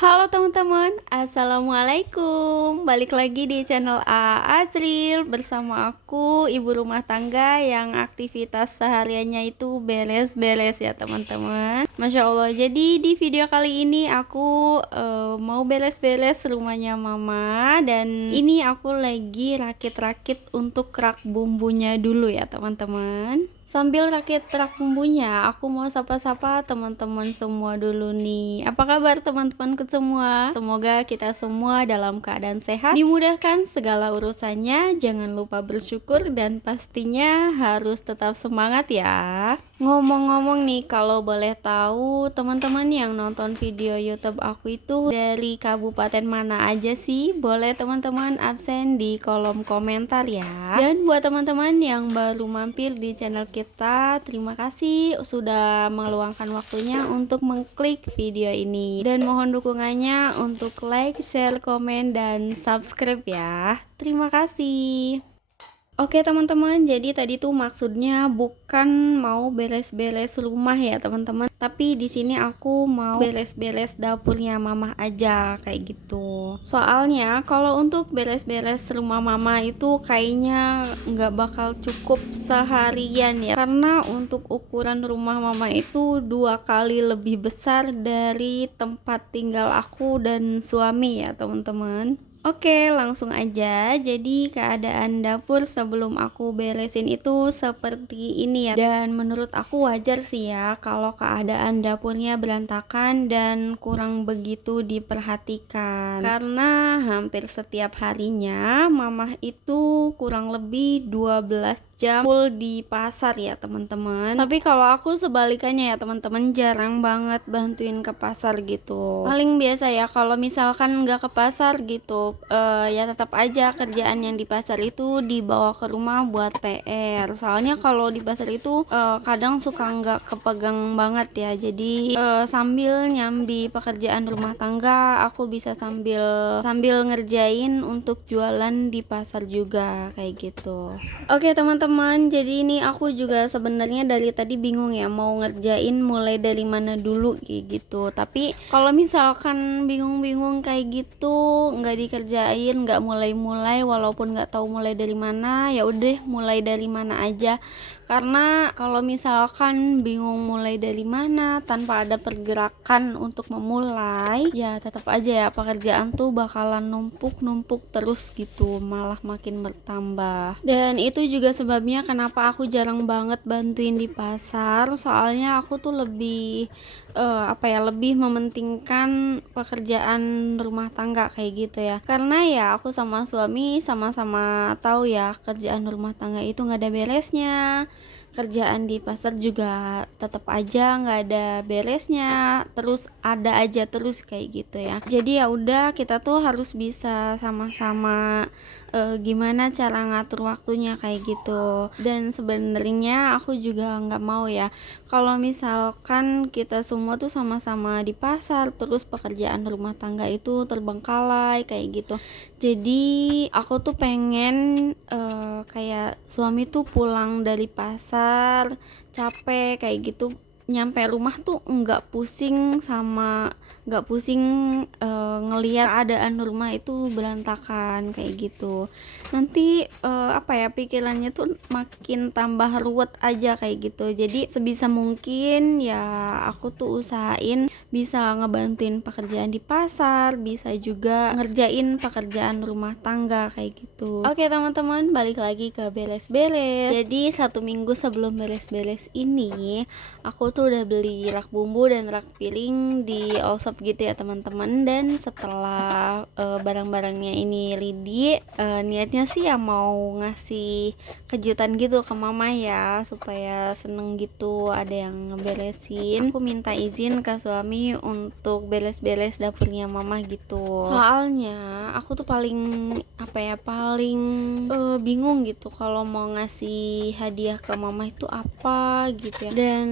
Halo teman-teman, assalamualaikum. Balik lagi di channel Azril bersama aku, ibu rumah tangga yang aktivitas sehariannya itu beres-beres ya teman-teman. Masya Allah, jadi di video kali ini aku mau beres-beres rumahnya mama. Dan ini aku lagi rakit-rakit untuk rak bumbunya dulu ya teman-teman. Sambil rakit rak bumbunya, aku mau sapa-sapa teman-teman semua dulu nih. Apa kabar teman-temanku semua? Semoga kita semua dalam keadaan sehat, dimudahkan segala urusannya, jangan lupa bersyukur dan pastinya harus tetap semangat ya. Ngomong-ngomong nih, kalau boleh tahu teman-teman yang nonton video YouTube aku itu dari kabupaten mana aja sih? Boleh teman-teman absen di kolom komentar ya. Dan buat teman-teman yang baru mampir di channel kita, terima kasih sudah meluangkan waktunya untuk mengklik video ini. Dan mohon dukungannya untuk like, share, komen, dan subscribe ya. Terima kasih. Oke teman-teman, jadi tadi tuh maksudnya bukan mau beres-beres rumah ya teman-teman, tapi di sini aku mau beres-beres dapurnya mama aja kayak gitu. Soalnya kalau untuk beres-beres rumah mama itu kayaknya nggak bakal cukup seharian ya, karena untuk ukuran rumah mama itu 2 kali lebih besar dari tempat tinggal aku dan suami ya teman-teman. Oke, langsung aja. Jadi keadaan dapur sebelum aku beresin itu seperti ini ya. Dan menurut aku wajar sih ya kalau keadaan dapurnya berantakan dan kurang begitu diperhatikan. Karena hampir setiap harinya mamah itu kurang lebih 12 jam full di pasar ya teman-teman. Tapi kalau aku sebalikannya ya teman-teman, jarang banget bantuin ke pasar gitu. Paling biasa ya kalau misalkan nggak ke pasar gitu, ya tetap aja kerjaan yang di pasar itu dibawa ke rumah buat PR. Soalnya kalau di pasar itu kadang suka nggak kepegang banget ya. Jadi sambil nyambi pekerjaan rumah tangga, aku bisa sambil ngerjain untuk jualan di pasar juga kayak gitu. Oke teman-teman, jadi ini aku juga sebenarnya dari tadi bingung ya mau ngerjain mulai dari mana dulu kayak gitu. Tapi kalau misalkan bingung-bingung kayak gitu, nggak dikerjain, nggak mulai-mulai, walaupun nggak tahu mulai dari mana, ya udah mulai dari mana aja. Karena kalau misalkan bingung mulai dari mana tanpa ada pergerakan untuk memulai, ya tetap aja ya pekerjaan tuh bakalan numpuk terus gitu, malah makin bertambah. Dan itu juga sebabnya kenapa aku jarang banget bantuin di pasar. Soalnya aku tuh lebih lebih mementingkan pekerjaan rumah tangga kayak gitu ya. Karena ya aku sama suami sama-sama tahu ya kerjaan rumah tangga itu nggak ada beresnya. Kerjaan di pasar juga tetap aja nggak ada beresnya, terus ada aja terus kayak gitu ya. Jadi ya udah, kita tuh harus bisa sama-sama gimana cara ngatur waktunya kayak gitu. Dan sebenarnya aku juga nggak mau ya kalau misalkan kita semua tuh sama-sama di pasar terus pekerjaan rumah tangga itu terbengkalai kayak gitu. Jadi aku tuh pengen kayak suami tuh pulang dari pasar capek kayak gitu, nyampe rumah tuh nggak pusing ngelihat keadaan rumah itu berantakan kayak gitu. Nanti pikirannya tuh makin tambah ruwet aja kayak gitu. Jadi sebisa mungkin ya aku tuh usahain bisa ngebantuin pekerjaan di pasar, bisa juga ngerjain pekerjaan rumah tangga kayak gitu. Oke teman-teman, balik lagi ke beres-beres. Jadi 1 minggu sebelum beres-beres ini, aku tuh udah beli rak bumbu dan rak piring di all shop gitu ya teman-teman. Dan setelah barang-barangnya ini ready, niatnya sih ya mau ngasih kejutan gitu ke mama ya, supaya seneng gitu ada yang ngeberesin. Aku minta izin ke suami untuk beres-beres dapurnya mama gitu. Soalnya aku tuh paling bingung gitu kalau mau ngasih hadiah ke mama itu apa gitu ya. Dan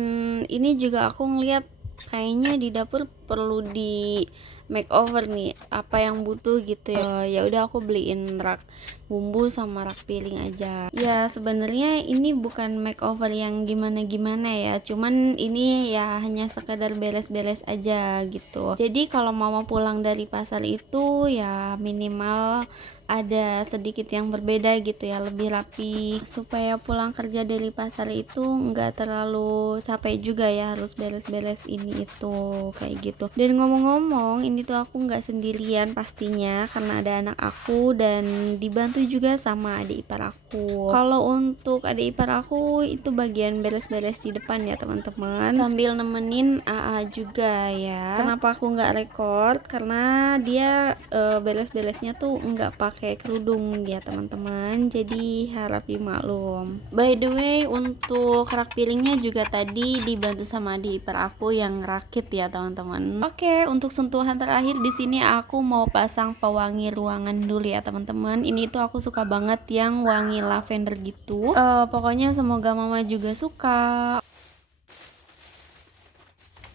ini juga aku ngeliat kayaknya di dapur perlu di makeover nih, apa yang butuh gitu ya. Ya udah aku beliin rak bumbu sama rak piring aja. Ya sebenarnya ini bukan makeover yang gimana-gimana ya, cuman ini ya hanya sekadar beres-beres aja gitu. Jadi kalau mama pulang dari pasar itu ya minimal ada sedikit yang berbeda gitu ya, lebih rapi, supaya pulang kerja dari pasar itu nggak terlalu capek juga ya harus beres-beres ini itu kayak gitu. Dan ngomong-ngomong, ini tuh aku nggak sendirian pastinya karena ada anak aku dan dibantu juga sama adik ipar aku. Kalau untuk adik ipar aku itu bagian beres-beres di depan ya teman-teman, sambil nemenin AA juga ya. Kenapa aku nggak record? Karena dia beres-beresnya tuh nggak pakai kerudung ya teman-teman, jadi harap dimaklum. By the way, untuk rak piringnya juga tadi dibantu sama adik ipar aku yang rakit ya teman-teman. Oke, untuk sentuhan terakhir di sini aku mau pasang pewangi ruangan dulu ya teman-teman. Ini tuh aku suka banget yang wangi lavender gitu. Pokoknya semoga mama juga suka.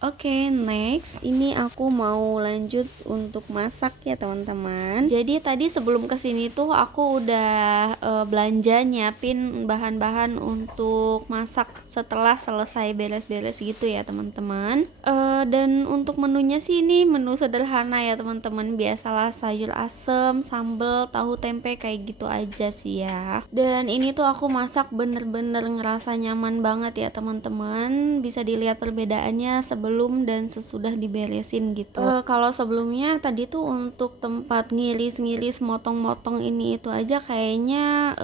Oke, next ini aku mau lanjut untuk masak ya teman-teman. Jadi tadi sebelum kesini tuh aku udah belanja nyiapin bahan-bahan untuk masak setelah selesai beres-beres gitu ya teman-teman. Dan untuk menunya sih ini menu sederhana ya teman-teman, biasalah sayur asem, sambal, tahu tempe kayak gitu aja sih ya. Dan ini tuh aku masak bener-bener ngerasa nyaman banget ya teman-teman. Bisa dilihat perbedaannya sebelum dan sesudah diberesin gitu. Kalau sebelumnya tadi tuh untuk tempat ngiris-ngiris, motong-motong ini itu aja kayaknya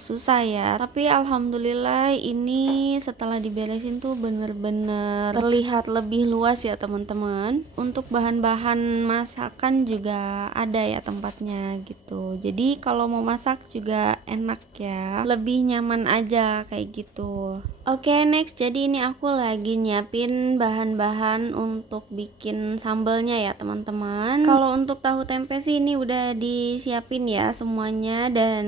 susah ya. Tapi alhamdulillah ini setelah diberesin tuh bener-bener terlihat lebih luas ya teman-teman. Untuk bahan-bahan masakan juga ada ya tempatnya gitu. Jadi kalau mau masak juga enak ya, lebih nyaman aja kayak gitu. Oke, next, jadi ini aku lagi nyiapin bahan-bahan untuk bikin sambelnya ya teman-teman. Kalau untuk tahu tempe sih ini udah disiapin ya semuanya, dan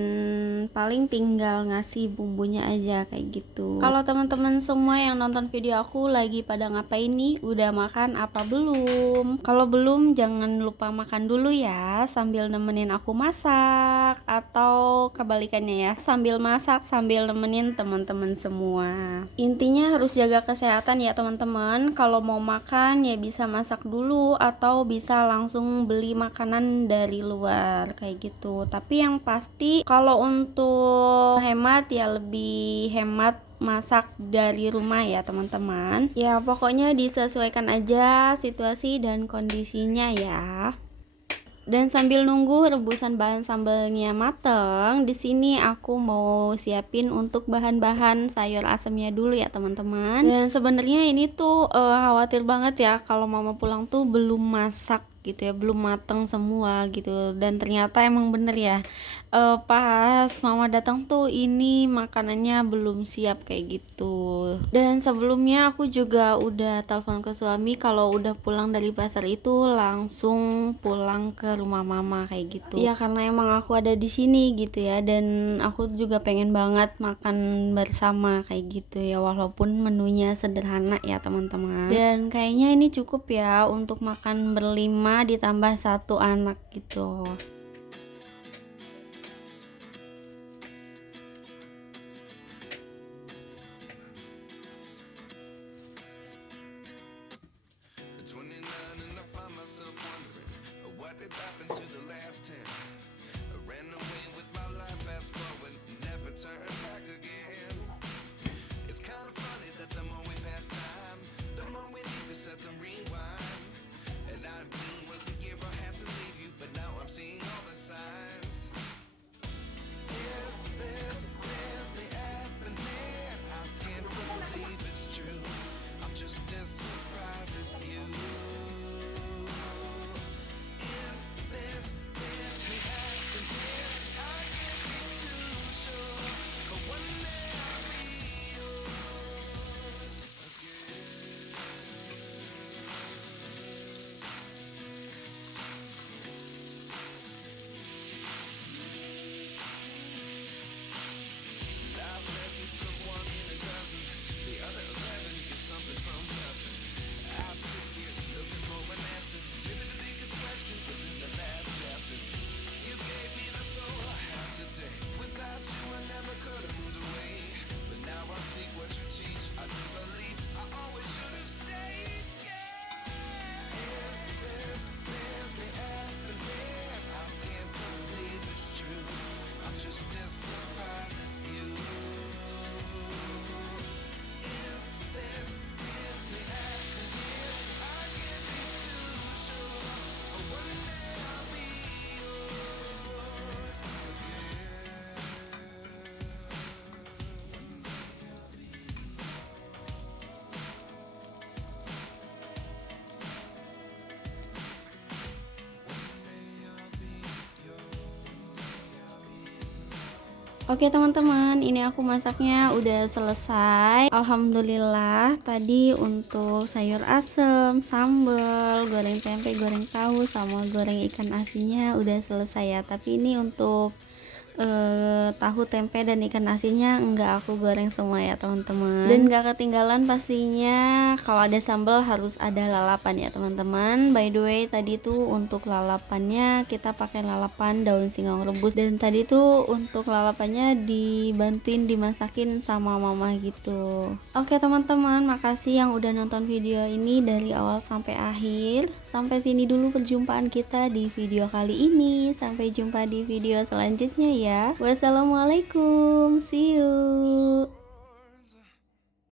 paling tinggal ngasih bumbunya aja kayak gitu. Kalau teman-teman semua yang nonton video aku lagi pada ngapain nih, udah makan apa belum? Kalau belum jangan lupa makan dulu ya sambil nemenin aku masak, atau kebalikannya ya, sambil masak sambil nemenin teman-teman semua. Intinya harus jaga kesehatan ya teman-teman. Kalau mau makan ya bisa masak dulu atau bisa langsung beli makanan dari luar kayak gitu. Tapi yang pasti kalau untuk hemat ya lebih hemat masak dari rumah ya teman-teman. Ya pokoknya disesuaikan aja situasi dan kondisinya ya. Dan sambil nunggu rebusan bahan sambalnya mateng, di sini aku mau siapin untuk bahan-bahan sayur asemnya dulu ya teman-teman. Dan sebenarnya ini tuh khawatir banget ya kalau mama pulang tuh belum masak gitu ya, belum mateng semua gitu. Dan ternyata emang bener ya, pas mama datang tuh ini makanannya belum siap kayak gitu. Dan sebelumnya aku juga udah telepon ke suami kalau udah pulang dari pasar itu langsung pulang ke rumah mama kayak gitu. Ya karena emang aku ada di sini gitu ya, dan aku juga pengen banget makan bersama kayak gitu ya, walaupun menunya sederhana ya teman-teman. Dan kayaknya ini cukup ya untuk makan berlima ditambah satu anak gitu. Oke teman-teman, ini aku masaknya udah selesai. Alhamdulillah, tadi untuk sayur asem, sambal, goreng tempe, goreng tahu, sama goreng ikan asinnya udah selesai ya. Tapi ini untuk tahu, tempe, dan ikan asinnya enggak aku goreng semua ya teman-teman. Dan gak ketinggalan pastinya kalau ada sambal harus ada lalapan ya teman-teman. By the way, tadi tuh untuk lalapannya kita pakai lalapan daun singkong rebus, dan tadi tuh untuk lalapannya dibantuin dimasakin sama mama gitu. Oke teman-teman, makasih yang udah nonton video ini dari awal sampai akhir. Sampai sini dulu perjumpaan kita di video kali ini. Sampai jumpa di video selanjutnya ya. Wassalamualaikum, see you.